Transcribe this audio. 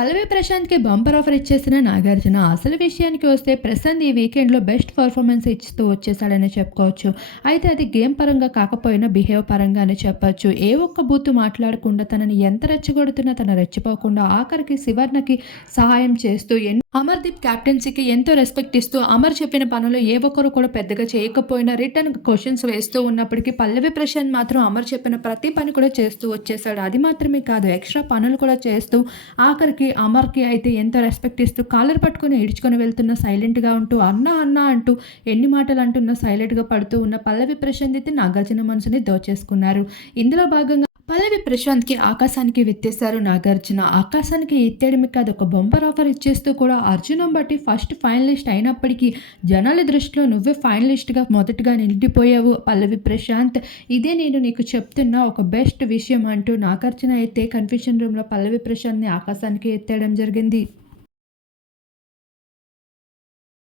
పల్లవి ప్రశాంత్‌కి bumper offer ఇచ్చేసిన నాగార్జున. అసలు విషయానికి వస్తే ప్రశాంత్ ఈ వీకెండ్‌లో బెస్ట్ పెర్ఫార్మన్స్ ఇస్తూ వచ్చేసాడనే చెప్పుకోవచ్చు. అయితే అది గేమ్ పరంగా కాకపోయినా బిహేవ్ పరంగానే చెప్పొచ్చు. ఏ ఒక్క బూతు మాట్లాడకుండా తనని ఎంత రెచ్చగొడుతున్నా తను రెచ్చిపోకుండా ఆఖరికి శివర్ణకి సహాయం చేస్తూ అమర్‌దీప్ కెప్టెన్సీకి ఎంతో రెస్పెక్ట్ ఇస్తూ అమర్ చెప్పిన పనులు ఏ ఒక్కరు కూడా పెద్దగా చేయకపోయినా రిటర్న్ క్వెషన్స్ వేస్తూ ఉన్నప్పటికీ పల్లవి ప్రశాంత్ మాత్రం అమర్ చెప్పిన ప్రతి పని కూడా చేస్తూ వచ్చేసాడు. అది మాత్రమే కాదు ఎక్స్‌ట్రా పనులు కూడా చేస్తూ ఆఖరికి అమర్‌కి అయితే ఎంతో రెస్పెక్ట్ ఇస్తూ కాలర్ పట్టుకొని ఈడ్చుకొని వెళ్తున్న సైలెంట్‌గా ఉంటూ అన్నా, అన్నా అంటూ ఎన్ని మాటలు అంటున్నా సైలెంట్‌గా పడుతూ ఉన్న పల్లవి ప్రశాంత్ అయితే నాగార్జున మనసుని దోచేసుకున్నారు. ఇందులో భాగంగా పల్లవి ప్రశాంత్‌కి ఆకాశానికి విత్తేశారు నాగార్జున. ఆకాశానికి ఎత్తేయడమే కాదు ఒక బంపర్ ఆఫర్ ఇచ్చేస్తూ కూడా అర్జునం బట్టి ఫస్ట్ ఫైనలిస్ట్ అయినప్పటికీ జనాల దృష్టిలో నువ్వే ఫైనలిస్ట్‌గా మొదటగా నిలిచిపోయావు పల్లవి ప్రశాంత్. ఇదే నేను నీకు చెప్తున్న ఒక బెస్ట్ విషయం అంటూ నాగార్జున అయితే కన్ఫెషన్ రూమ్‌లో పల్లవి ప్రశాంత్‌ని ఆకాశానికి ఎత్తేయడం జరిగింది.